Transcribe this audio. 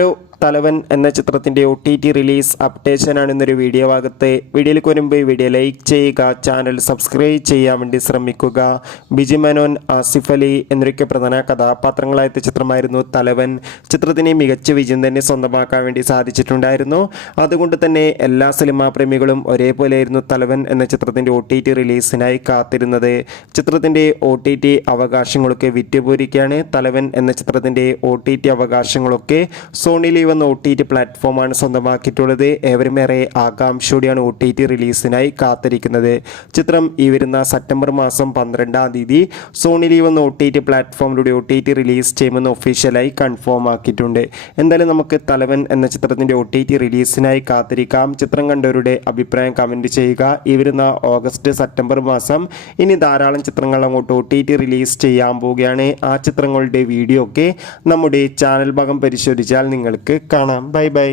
Hello, തലവൻ എന്ന ചിത്രത്തിൻ്റെ OTT റിലീസ് അപ്ഡേഷനാണ് ഇന്നൊരു വീഡിയോ ഭാഗത്ത്. വീഡിയോയിലേക്ക് വരുമ്പോൾ വീഡിയോ ലൈക്ക് ചെയ്യുക, ചാനൽ സബ്സ്ക്രൈബ് ചെയ്യാൻ വേണ്ടി ശ്രമിക്കുക. ബിജി മേനോൻ, ആസിഫ് അലി എന്നൊക്കെ പ്രധാന കഥാപാത്രങ്ങളായ ചിത്രമായിരുന്നു തലവൻ. ചിത്രത്തിന് മികച്ച വിജയം തന്നെ സ്വന്തമാക്കാൻ വേണ്ടി സാധിച്ചിട്ടുണ്ടായിരുന്നു. അതുകൊണ്ട് തന്നെ എല്ലാ സിനിമാ പ്രേമികളും ഒരേപോലെയായിരുന്നു തലവൻ എന്ന ചിത്രത്തിൻ്റെ OTT റിലീസിനായി കാത്തിരുന്നത്. ചിത്രത്തിൻ്റെ OTT അവകാശങ്ങളൊക്കെ വിറ്റുപോയിരിക്കുകയാണ്. തലവൻ എന്ന ചിത്രത്തിൻ്റെ OTT അവകാശങ്ങളൊക്കെ സോണി ലീവ് എന്ന OTT പ്ലാറ്റ്ഫോമാണ് സ്വന്തമാക്കിയിട്ടുള്ളത്. ഏവരുമേറെ ആകാംക്ഷയോടെയാണ് OTT റിലീസിനായി കാത്തിരിക്കുന്നത്. ചിത്രം ഈ വരുന്ന സെപ്റ്റംബർ മാസം 12-ാം തീയതി സോണി ലീവ് എന്ന OTT പ്ലാറ്റ്ഫോമിലൂടെ OTT റിലീസ് ചെയ്യുമെന്ന് ഒഫീഷ്യലായി കൺഫേം ആക്കിയിട്ടുണ്ട്. എന്തായാലും നമുക്ക് തലവൻ എന്ന ചിത്രത്തിൻ്റെ OTT റിലീസിനായി കാത്തിരിക്കാം. ചിത്രം കണ്ടവരുടെ അഭിപ്രായം കമൻറ്റ് ചെയ്യുക. ഈ വരുന്ന ഓഗസ്റ്റ് സെപ്റ്റംബർ മാസം ഇനി ധാരാളം ചിത്രങ്ങൾ അങ്ങോട്ട് OTT റിലീസ് ചെയ്യാൻ പോവുകയാണ്. ആ ചിത്രങ്ങളുടെ വീഡിയോ ഒക്കെ നമ്മുടെ ചാനൽ ഭാഗം പരിശോധിച്ചാൽ നിങ്ങൾക്ക് കാണാം. Bye bye.